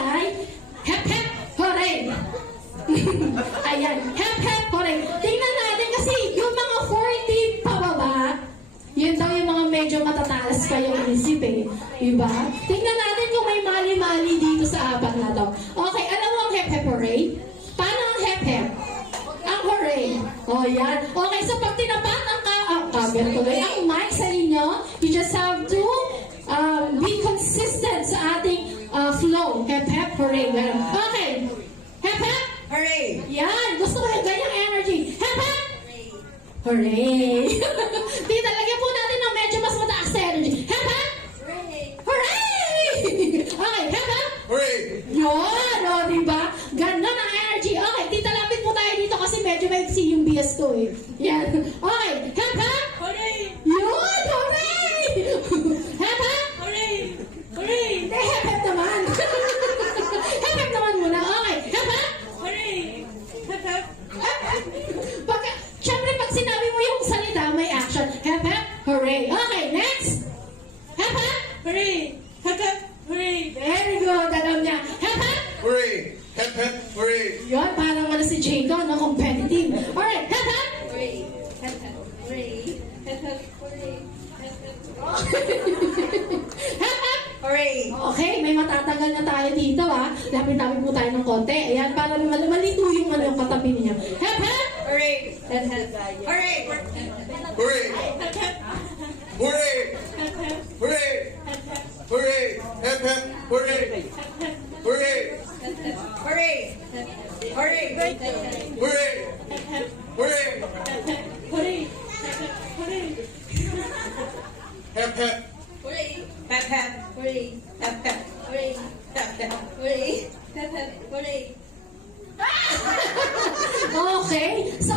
ay hep hep hooray! Ayan, hep hep hooray! Tingnan natin kasi yung mga 40 pababa, yun daw yung mga medyo matataas pa yung isip eh. Diba? Tingnan natin kung may mali-mali dito sa apat na to. Okay, alam mo ang hep hep hooray? Paano ang hep hep? Ang hooray. O yan. Okay, so pag tinapat ang ang mic sa inyo, you just have to be consistent sa ating flow. Hep hep hooray. Okay. Hep hep. Hooray! Yan. Gusto ko yung ganyang energy. Hep hep. Hooray! Dito, lagyan po natin ng medyo mas mataas na energy. Hep hep! Hooray! Okay, hep hep! Hooray! Yun! O, diba? Ganon ang energy. Okay, tita, lapit po tayo dito kasi medyo maiksi yung bias ko eh. Yan. Okay, hep hep! Hooray! Yun! Hooray! Hep hep! Hooray! Hooray! Hindi, hep hep naman. Hep hep naman muna. Okay, hep hep! Hooray! Hep hep! Pag, syempre, pag sinabi mo yung salita, may action. Hep hep! Hooray! Okay, next! Hep hep! Hooray! Hep hep! Hooray! Very good. Alam niya. Hep hep! Hooray! Hep hep! Hooray! Yun, parang ano si Jado, no? Competitive. Alright, hep hep! Hooray! Hep hep! Hooray! Hep hep! Hooray! Hep hep! Hep hep! Hooray! Okay, may matatanggal na tayo dito, ha? Lapit-lapit po tayo ng konti. Ayan, para malito yung ano yung katabi niya. Hep hep! Hooray! Hep hep! Hooray! Hooray! Hep hep! Hooray! Hep hep! Hooray! Hep hep! Hooray! Hep hep! Hooray! Hooray! Hooray! Hooray! Hooray! Hooray! Hooray! Hep hep! Hooray! Hep hep! Hooray! Hep hep! Hooray! Hep hep! Hooray! Hep hep! Hooray! Okay, so